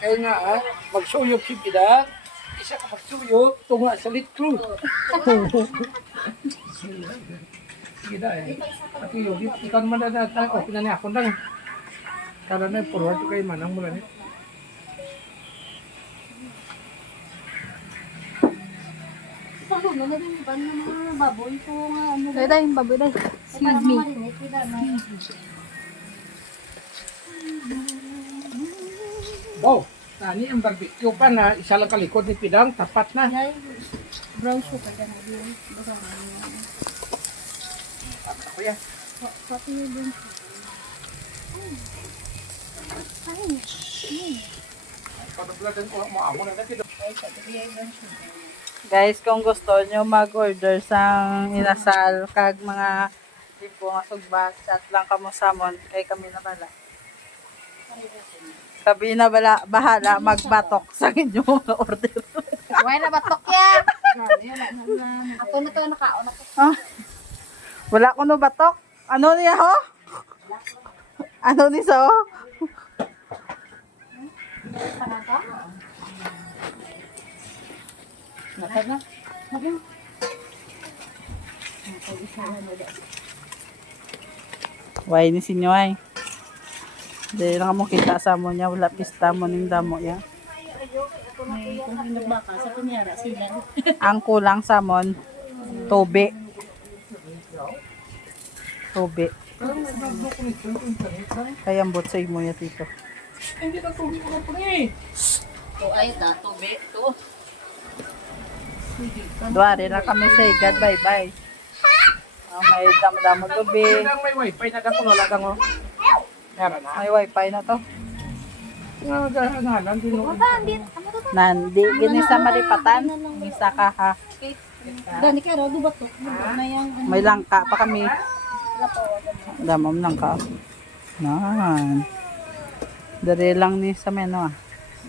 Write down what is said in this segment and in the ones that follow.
Kaya nga magsuyok si Pidang. Isa ka magsuyok, tunga sa litro. Sige na At yung, ikaw naman na okay na niya ako lang. Kala na forward ko kayo manang mula niya. Pagod na din ba ng baboy ko nga ano. Day, baboy day. Excuse me. Wow, nani ang barbecue pa na isa lang kalikod ni Pidang, tapat na. Brown sugar ka na din. Ako yan. Pati yung brown Pagdabladan ko mo amo na natin. Guys, kung gusto nyo mag-order sang inasal kag mga limpo nga sugbak, chat lang kamo samon kay kami na bala. Kami na bala, bahala magbatok sa inyong mga order. Why na batok yan? Ako na to nakaon ako. Ah, wala ko no batok. Ano niya ho? Ano ni so? Panata? Naka na. Why ni sinyo ay? Dahil lang mo kita sa mo niya, wala pista mo ning damo niya. Kung nagbaka sa kunyara sila. Ang kulang sa mon, tobe. Tobe. Kaya ambot sa imo ya tito. Hindi na tubig ko na po eh. To ay ta tube to. Duwari na kami sa igad, bye-bye. May damo-damo tobe. Pidang may wifi na dang wala dang oh. Meron na. May wifi na to. Nga din no. Nandi, gini sa maripatan. Isa ka ha. Gani ka ro batok. Na yang May langka pa kami. Damam langka. Nan. Dari lang ni sa meno ah.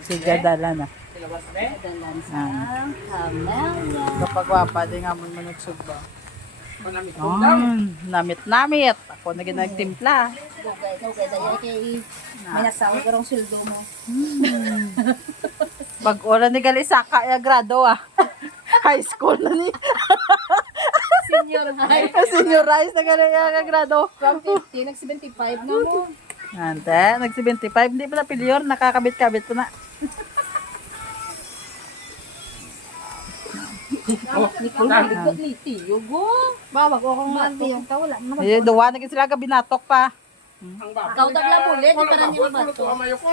Sige, dala na. Silabas na eh. dalan sa Nan. Camellia. Kapag wapa, di nga mo manugsugba. Manamit ko lang. Namit. Ako na ginagtimpla. Dugay daya kay may nasawa ka rong sweldo mo. Pag oras ni Galisaka, ya grado ah. High school na ni. Senior high. Seniorize na gali ya grado. From 50 nag 75 na mo. Ante, nag-75. Hindi pa na pilyor, nakakabit-kabit ko na. Likod ni Tiyo go. Bawag ko kung matiyong ka wala na. Duwa na sila ka binatok pa. Ang baboy Ikaw tagla bulit, di pa rin yung bato. Amayo ko.